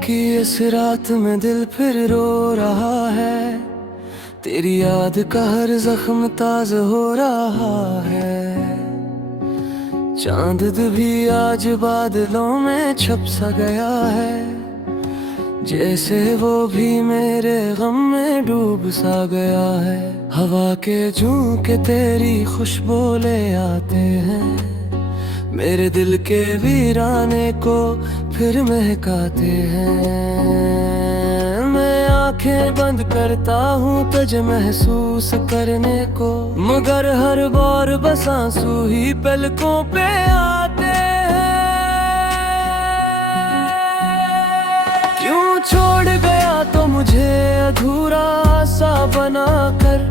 की इस रात में दिल फिर रो रहा है। तेरी याद का हर जख्म ताज़ा हो रहा है। चांद भी आज बादलों में छप सा गया है, जैसे वो भी मेरे गम में डूब सा गया है। हवा के झोंके तेरी खुशबू ले आते हैं, मेरे दिल के वीराने को फिर महकाते हैं। मैं आंखें बंद करता हूँ तुझे महसूस करने को, मगर हर बार बस आंसू ही पलकों पे आते हैं। क्यों छोड़ गया तो मुझे अधूरा सा बनाकर,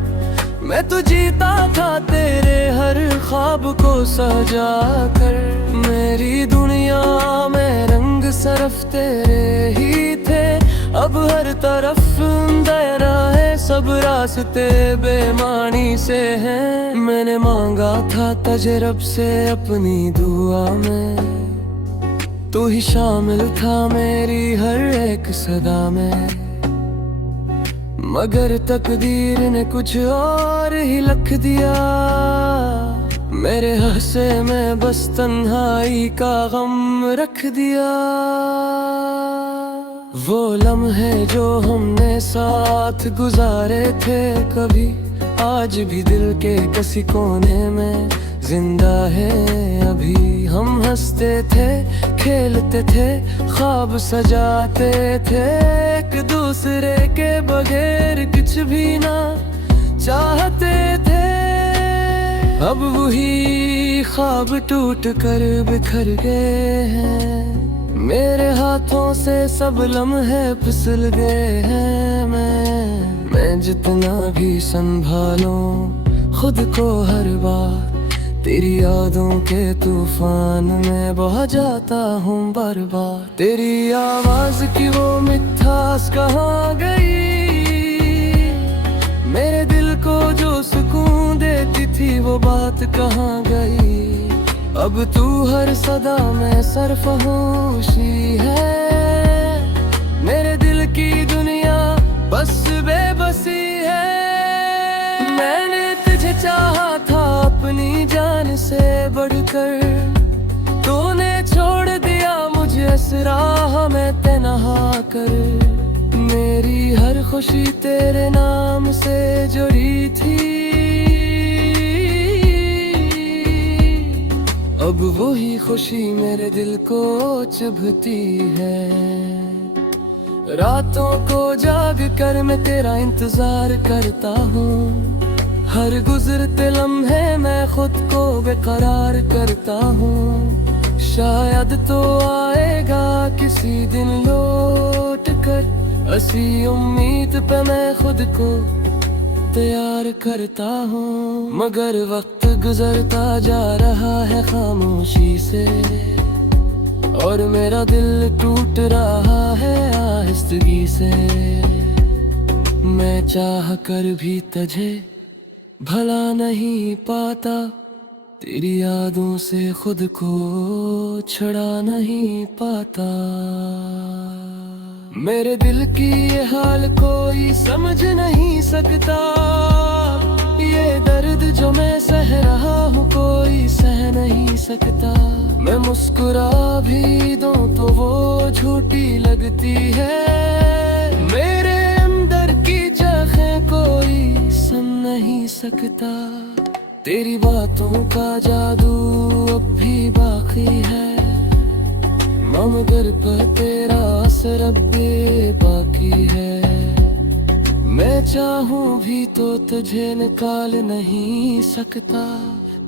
मैं तो जीता था तेरे हर ख्वाब को सजा कर। मेरी दुनिया में रंग सरफ तेरे ही थे, अब हर तरफ अंधेरा है, सब रास्ते बेमानी से हैं। मैंने मांगा था तुझे रब से अपनी दुआ में, तू ही शामिल था मेरी हर एक सदा में। मगर तकदीर ने कुछ और ही लिख दिया, मेरे हंसे में बस तन्हाई का गम रख दिया। वो लम्हे जो हमने साथ गुजारे थे कभी, आज भी दिल के किसी कोने में जिंदा है अभी। हम हंसते थे, खेलते थे, ख्वाब सजाते थे, एक दूसरे के बगैर कुछ भी ना चाहते थे। अब वही ख्वाब टूट कर बिखर गए हैं, मेरे हाथों से सब लम्हे फिसल गए हैं। मैं जितना भी संभालूं खुद को हर बार, तेरी यादों के तूफान में बह जाता हूँ बर्बाद। तेरी आवाज की वो मिठास कहाँ गई, मेरे दिल को जो सुकून देती थी वो बात कहाँ गई। अब तू हर सदा में सरफरोशी है, मेरे दिल की दुनिया बस बेबसी है। मैंने तुझे चाहा था अपनी जान से बढ़कर, तूने छोड़ दिया मुझे इस राह में तन्हा कर। मेरी हर खुशी तेरे नाम से जुड़ी थी, अब वही खुशी मेरे दिल को चुभती है। रातों को जाग कर मैं तेरा इंतजार करता हूँ, हर गुजरते लम्हे मैं खुद को बेकरार करता हूँ। शायद तो आएगा किसी दिन लौट कर, ऐसी उम्मीद पे मैं खुद को तैयार करता हूँ। मगर वक्त गुजरता जा रहा है खामोशी से, और मेरा दिल टूट रहा है आहिस्तगी से। मैं चाह कर भी तुझे भला नहीं पाता, तेरी यादों से खुद को छुड़ा नहीं पाता। मेरे दिल की ये हाल कोई समझ नहीं सकता, ये दर्द जो मैं सह रहा हूँ कोई सह नहीं सकता। मैं मुस्कुरा भी दूं तो वो झूठी लगती है, मेरे अंदर की जगह कोई सुन नहीं सकता। तेरी बातों का जादू अब भी बाकी है, मगर पर तेरा असर अब भी बाकी है। मैं चाहूँ भी तो तुझे निकाल नहीं सकता,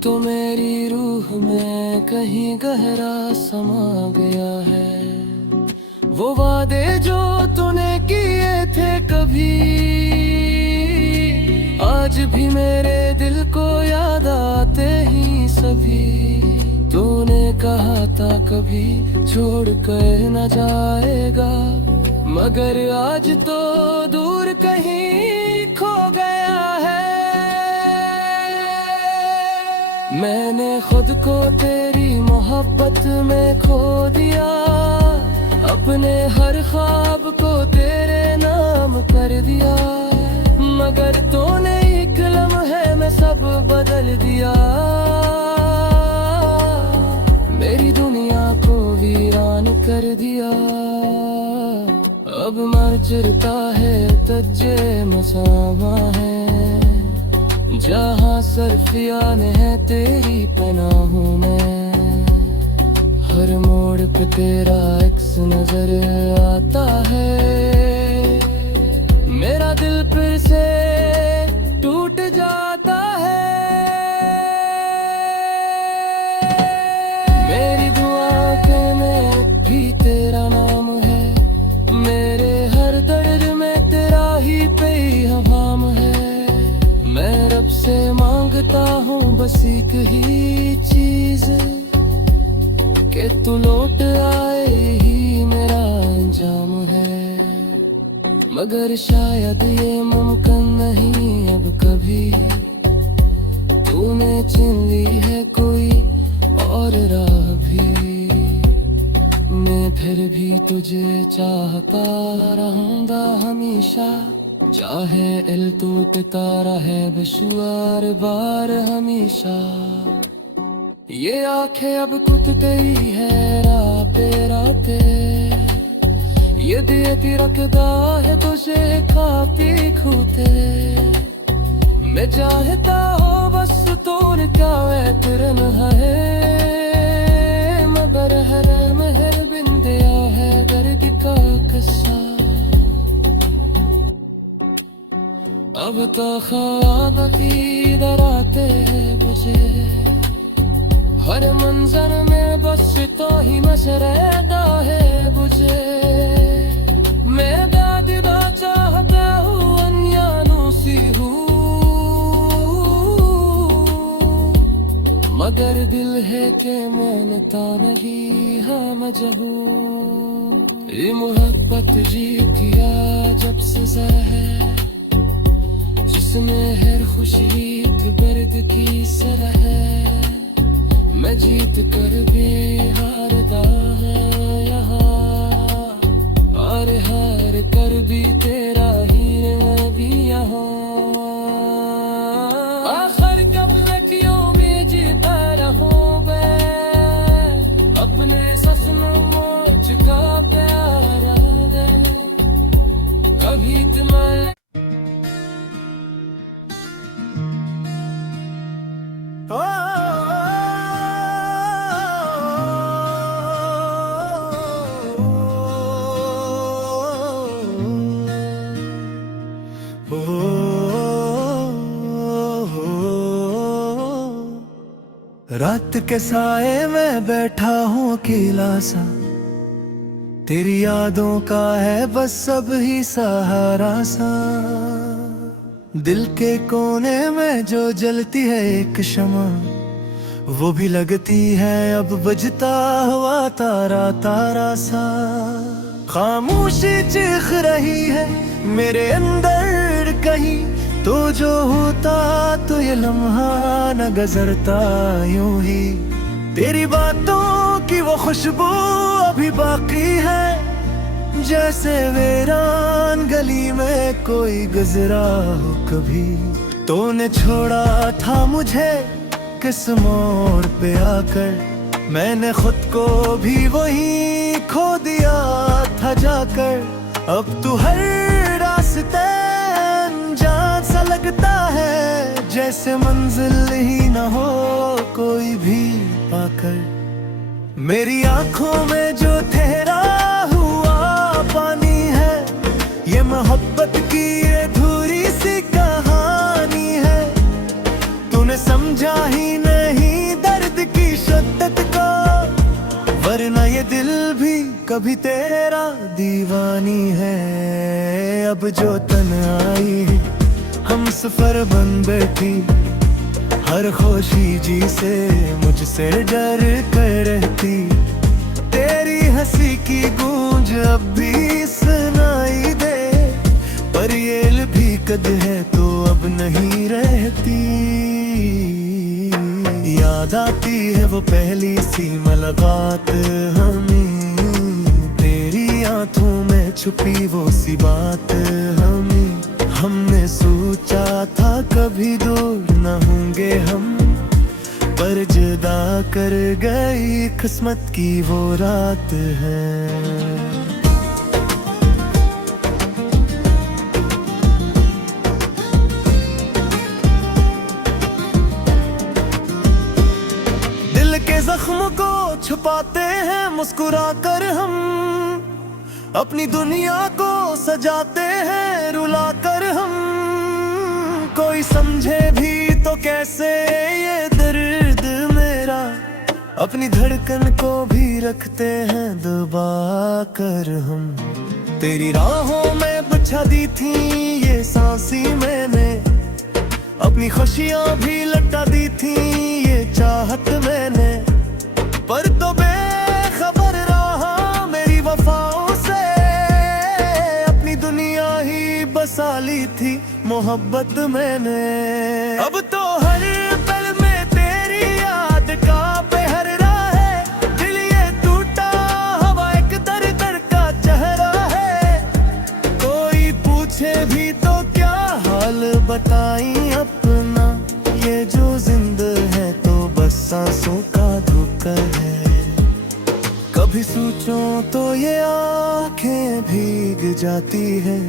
तो मेरी रूह में कहीं गहरा समा गया है। वो वादे जो तूने किए थे कभी, आज भी मेरे दिल को याद आते ही सभी। तूने कहा था कभी छोड़ कर न जाएगा, मगर आज तो दूर कहीं खो गया है। मैंने खुद को तेरी मोहब्बत में खो दिया, अपने हर ख्वाब को तेरे नाम कर दिया, मगर तूने एक लम्हे में सब बदल दिया। मेरी दुनिया को वीरान कर दिया। अब मर चिरता है तज्जे मसामा है, जहाँ सरफियान है तेरी पनाहों में। हर मोड़ पे तेरा अक्स नजर आता है, मेरा दिल फिर से टूट जाता है। मेरी दुआ में भी तेरा नाम है, मेरे हर दर्द में तेरा ही पैगाम है। मैं रब से मांगता हूँ बस एक ही चीज, कि तू लौट आए ही मेरा अंजाम है। मगर शायद ये मुमकिन नहीं अब कभी, तूने चुन ली है कोई और राह भी। मैं फिर भी तुझे चाहता रहूंगा हमेशा, चाहे इल टूटता रहे बेशुमार बार हमेशा। ये आंखें अब कुत गई है राते राते, ये दिए रखदा है तुझे खाती खूते। मैं चाहता हो बस तूने क्या वैतरन है, मगर हर महर बिन दिया है दर्द का कस्सा। अब तो ख्वाब की डराते हैं मुझे, हर मंजर में बस तो ही मशरदा है मुझे। मैं दादिदा चाहता हूँ अन्यानू सी हूँ, मगर दिल है कि मानता नहीं हाँ मजबूर। ये मोहब्बत जी किया जब सजा है, जिसमें हर खुशी दर्द की सजा है। मैं जीत कर भी हारता है यहाँ, और हार कर भी तेरा ही मैं भी यहाँ। आखिर कब तक यूं भी जीता रहूं मैं, अपने सपनों का प्यारा दे। कभी तुम्हारे रात के साए में बैठा हूँ अकेला सा, तेरी यादों का है बस सब ही सहारा सा। दिल के कोने में जो जलती है एक शमा, वो भी लगती है अब बजता हुआ तारा तारा सा। खामोशी चीख रही है मेरे अंदर कहीं, तो जो होता तो ये लम्हा न गुजरता यूं ही। तेरी बातों की वो खुशबू अभी बाकी है, जैसे वीरान गली में कोई गुजरा हो कभी। तूने छोड़ा था मुझे किस मोड़ पे आकर, मैंने खुद को भी वही खो दिया था जाकर। अब तू हर रास्ते अनजान सा लगता है, जैसे मंजिल ही न हो कोई भी पाकर। मेरी आंखों में जो ठहरा हुआ पानी है, ये मोहब्बत की अधूरी सी कहानी है। तूने समझा ही नहीं दर्द की शिद्दत को, वरना ये दिल भी कभी तेरा दीवानी है। अब जो तन्हाई हम सफर बन बैठी, हर खुशी जी से मुझसे डर कर रहती। तेरी हंसी की गूंज अब भी सुनाई दे, पर ये भी कद है तो अब नहीं रहती। याद आती है वो पहली सी मुलाकात हमें, तेरी हाथों में छुपी वो सी बात हमने सोचा था कभी दूर न होंगे हम, पर जुदा कर गई किस्मत की वो रात है। दिल के जख्म को छुपाते हैं मुस्कुरा कर हम, अपनी दुनिया को सजाते हैं रुला कर हम। कोई समझे भी तो कैसे ये दर्द मेरा, अपनी धड़कन को भी रखते हैं दबा कर हम। तेरी राहों में बिछा दी थी ये सांसी मैंने, अपनी खुशियां भी लटा दी थी ये चाहत मैंने, पर तो बेखबर रहा मेरी वफाओं से। अपनी दुनिया ही बसा ली थी मोहब्बत मैंने। अब तो हर पल में तेरी याद का पहर रहा है, दिल ये टूटा हवा एक दर दर का चेहरा है। कोई पूछे भी तो क्या हाल बताई अपना, ये जो जिंदा है तो बस सांसों का धोखा है। कभी सोचूं तो ये आंखें भीग जाती है,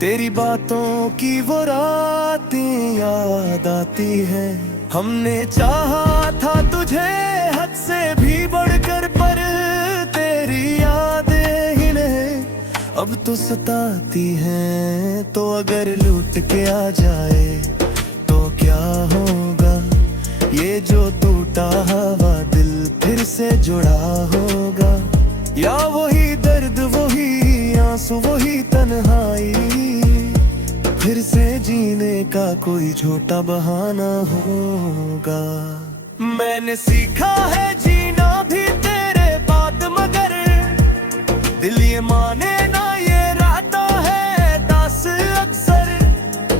तेरी बातों की वो रातें याद आती है। हमने चाहा था तुझे हद से भी बढ़कर, पर तेरी यादें ही नहीं अब तो सताती हैं। तो अगर लूट के आ जाए तो क्या होगा, ये जो टूटा हुआ दिल फिर से जुड़ा होगा, या वही दर्द वही आंसू वही तन्हाई, फिर से जीने का कोई छोटा बहाना होगा। मैंने सीखा है जीना भी तेरे बाद, मगर दिल ये माने ना ये रहता है दास अक्सर।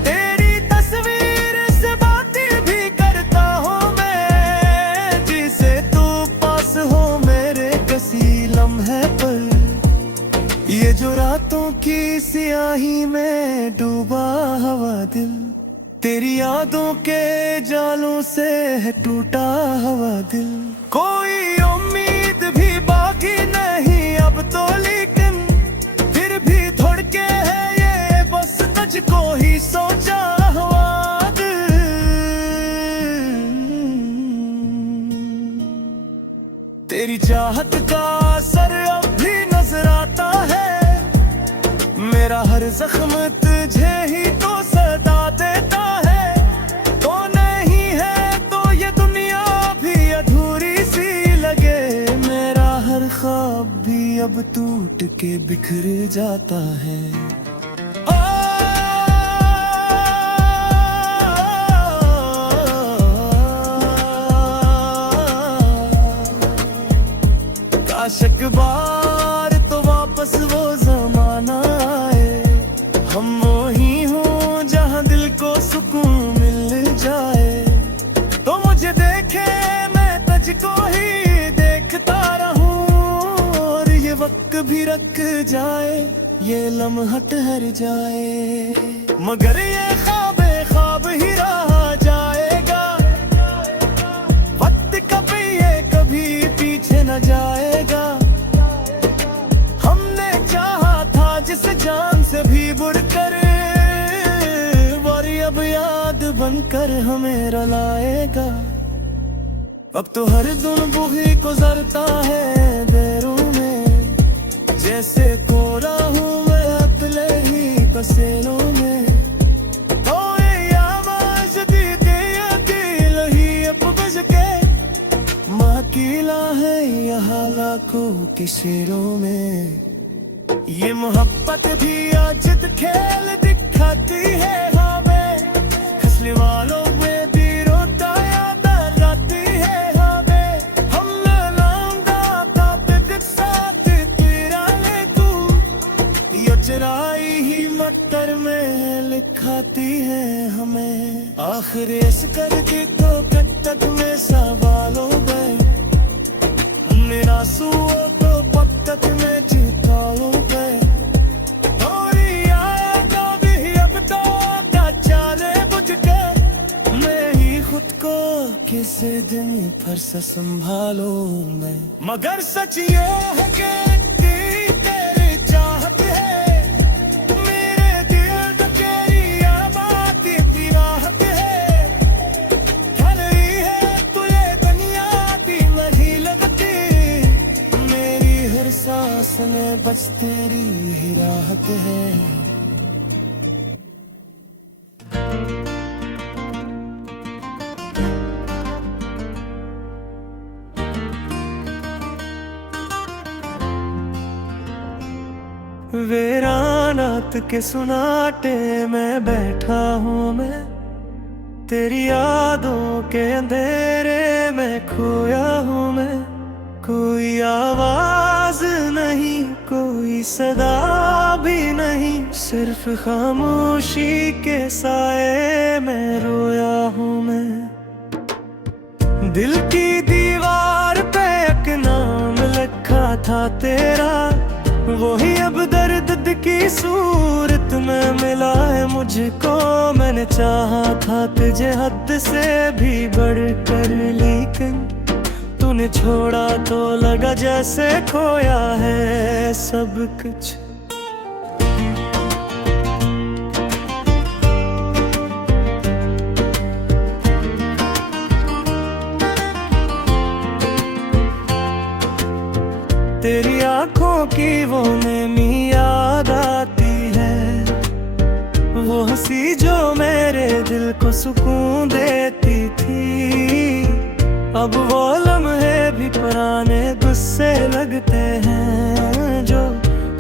तेरी तस्वीर से बातें भी करता हूँ मैं, जिसे तू पास हो मेरे किसी लम्हे पर। ये जो रातों की सियाही में डूबा हुआ दिल, तेरी यादों के जालों से है टूटा हुआ दिल। कोई उम्मीद भी बाकी नहीं अब तो, लेकिन फिर भी धड़के है ये बस तुझको ही सोचा हुआ दिल। तेरी चाहत का असर अब भी नजर आता है, मेरा हर जख्म तुझे ही तो सदा देता है। तो नहीं है तो ये दुनिया भी अधूरी सी लगे, मेरा हर ख्वाब भी अब टूट के बिखर जाता है। काश एक बार तो वापस वो जमाना आए, हम वही हों जहां दिल को सुकून मिल जाए। तो मुझे देखे मैं तुझको ही देखता रहूं, और ये वक्त भी रख जाए ये लम्हा ठहर जाए, मगर ये ख्वाब ही रह जाएगा। वक्त कभी ये कभी पीछे न जाएगा। हमने चाहा था जिस जान से भी बढ़कर, और अब याद बनकर हमें रुलाएगा। अब तो हर दिन वही गुजरता है देरों में, जैसे कोरा हूँ मैं अपने ही पसेलों में। तो ये आवाज दी अकेल ही अब बज के, माकीला है यहाँ लाखों के शेरों में। ये मोहब्बत भी आज खेल दिखाती है हमें, हंसने वालों में भी रोता याद आती है हमें। हम लाऊंगा ताबिक साथ तेरा ले तू, ये चराई ही मक्कर में लिखाती है हमें। आखिर इस करके तो कत्तक में सवालों में, मेरा सुओ तो पत्तक में चितालों पे। किसे दिन भर से संभालू मैं, मगर सच ये है कि तेरी चाहत है, मेरे दिल तो तेरी आबादी की राहत है। हर ही है तुझे दुनिया की नहीं लगती, मेरी हर सांस में बस तेरी ही राहत है। वीरानात के सुनाटे में बैठा हूँ मैं, तेरी यादों के अंधेरे में खोया हूँ मैं। कोई आवाज नहीं, कोई सदा भी नहीं, सिर्फ खामोशी के साए में रोया हूँ मैं। दिल की दीवार पे एक नाम लिखा था तेरा, वही अब दर्द की सूरत में मिला है मुझको। मैंने चाहा था तुझे हद से भी बढ़कर, लेकिन तूने छोड़ा तो लगा जैसे खोया है सब कुछ। तेरी आंखों की वो नैनी याद आती है, वो हंसी जो मेरे दिल को सुकून देती थी। अब वो लम्हे भी पुराने गुस्से लगते हैं, जो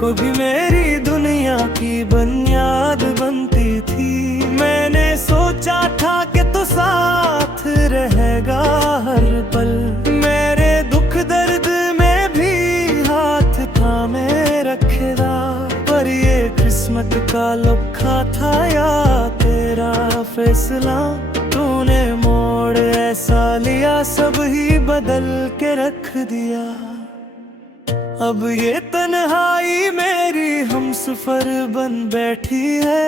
कभी मेरी दुनिया की बुनियाद बनती थी। मैंने सोचा था कि तू साथ रहेगा हर पल, मेरे दुख दर्द में भी हाथ थामे रखेगा। पर ये किस्मत का लिखा था या तेरा फैसला, तूने मोड़ ऐसा लिया सब ही बदल के रख दिया। अब ये तन्हाई मेरी हमसफर बन बैठी है,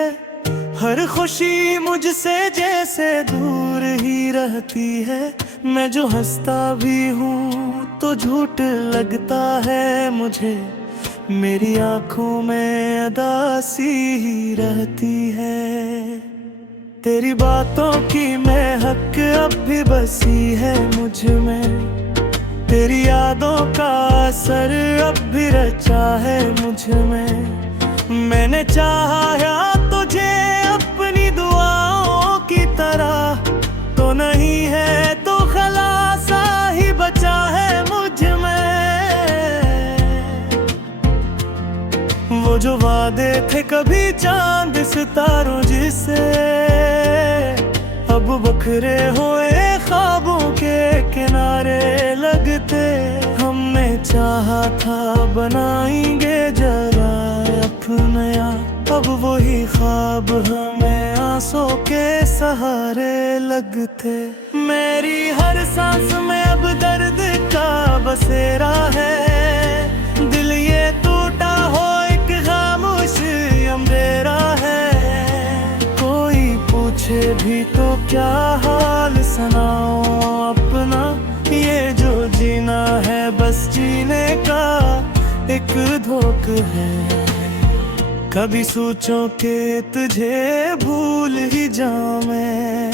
हर खुशी मुझसे जैसे दूर ही रहती है। मैं जो हंसता भी हूँ तो झूठ लगता है मुझे, मेरी आंखों में उदासी ही रहती है। तेरी बातों की महक अब भी बसी है मुझ में, तेरी यादों का असर अब भी रचा है मुझ में। मैंने चाहा तुझे अपनी दुआओं की तरह, तो नहीं है तो खलासा ही बचा है मुझ में। वो जो वादे थे कभी चांद सितारों जिसे, अब बखरे हुए ख्वाबों के किनारे लगते। हमने चाहा था बनाएंगे जरा अपना, अब वही ख्वाब हमें आंसू के सहारे लगते। मेरी हर सांस में अब दर्द का बसेरा है, दिल ये टूटा हो एक खामोश अंधेरा है। कोई पूछे भी तो क्या हाल सुनाऊं अपना, ये जो जीना है बस जीने का एक धोख है। कभी सोचो कि तुझे भूल ही जाऊं मैं,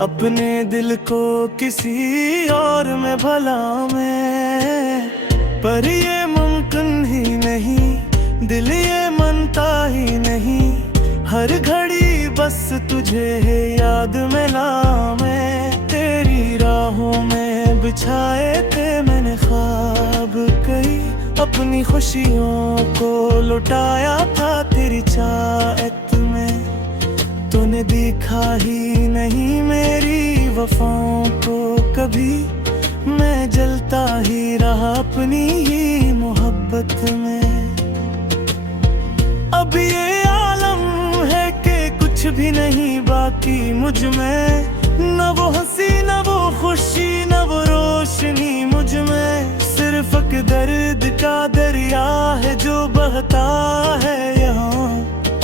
अपने दिल को किसी और में भला मैं। पर ये मुमकिन ही नहीं, दिल ये मानता ही नहीं, हर घड़ी बस तुझे याद में ला मैं। तेरी राहों में बिछाए थे मैंने ख्वाब कई, अपनी खुशियों को लुटाया था तेरी चाहत में। तूने देखा ही नहीं मेरी वफाओं को कभी, मैं जलता ही रहा अपनी ही मोहब्बत में। अब ये आलम है कि कुछ भी नहीं बाकी मुझ में, न वो हंसी न वो खुशी न वो रोशनी मुझ में। सिर्फ एक दर्द का दरिया है जो बहता है यहाँ,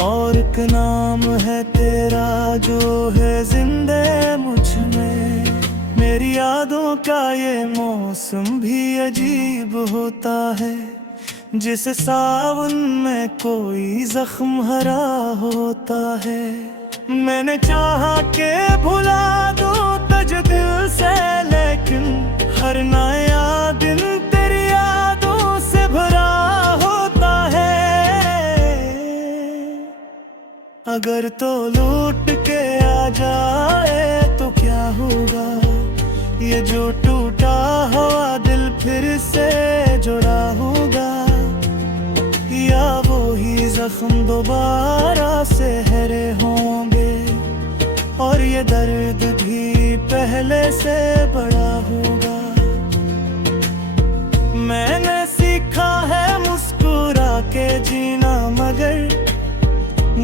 और एक नाम है तेरा जो है जिंदे मुझ में। तेरी यादों का ये मौसम भी अजीब होता है, जिसे सावन में कोई जख्म हरा होता है। मैंने चाहा के भुला दूं तुझे दिल से, लेकिन हर नया दिन तेरी यादों से भरा होता है। अगर तो लूट के आ जाए तो क्या होगा, ये जो टूटा हुआ दिल फिर से जुड़ा होगा, या वो ही जख्म दोबारा से हरे होंगे, और ये दर्द भी पहले से बड़ा होगा। मैंने सीखा है मुस्कुरा के जीना, मगर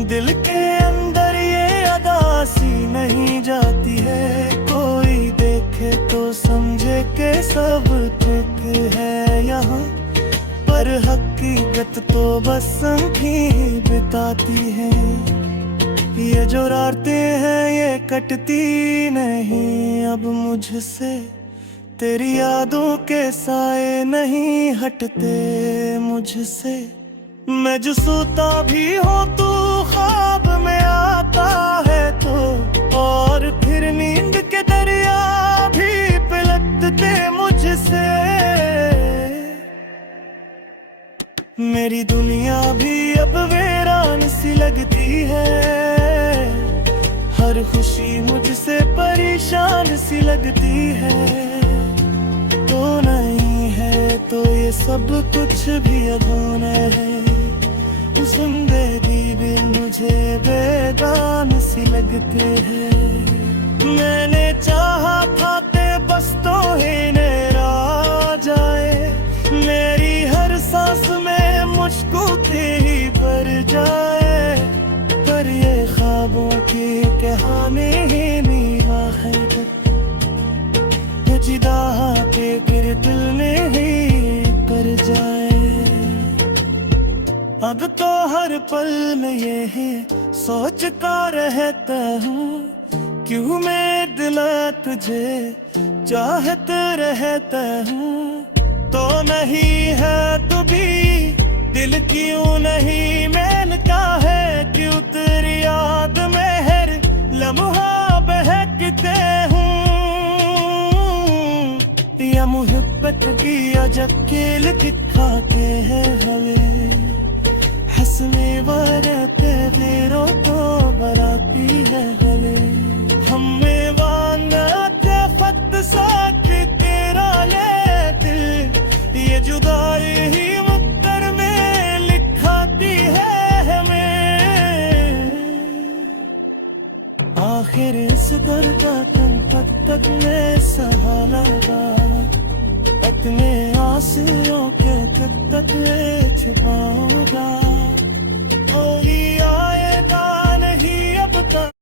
दिल के अंदर ये अदासी नहीं जाती है। कोई देखे तो समझे के सब ठीक है यहाँ, पर हकीकत तो बस ही बिताती है। ये जो रातें हैं ये कटती नहीं अब मुझसे, तेरी यादों के साए नहीं हटते मुझसे। मैं जो सोता भी हूँ तू ख्वाब में आता है तो, और फिर नींद के दरिया भी पिलकते मुझसे। मेरी दुनिया भी अब वीरान सी लगती है, हर खुशी मुझसे परेशान सी लगती है। तो नहीं है तो ये सब कुछ भी अधूरा है, जिंदगी भी मुझे बेगान सी लगती है। मैंने चाहा था ते बस तो ही मेरा जाए, मेरी हर सांस में मुझको ही भर जाए, पर ये ख्वाबों की कहानी ही नीवा है, जुदा के फिर दिल में ही कर जाए। अब तो हर पल में ये है सोचता रहता हूँ, क्यों मैं दिल तुझे चाहता रहता हूँ। तो नहीं है तू भी दिल क्यों नहीं मैनता है, क्यों तेरी याद में हर लम्हा बहकते हूँ। या मोहब्बत की अजकील दिखाते हैं हमें, हंसने वाले देरों तो बराती है गले। हमें वांगते फत साथ तेरा ले दिल, ये जुदाई ही मुक्तर में लिखाती है हमें। आखिर इस दर्द का कब तक मैं संभालूंगा, अपने आंसुओं के कब तक मैं छुपाऊंगा।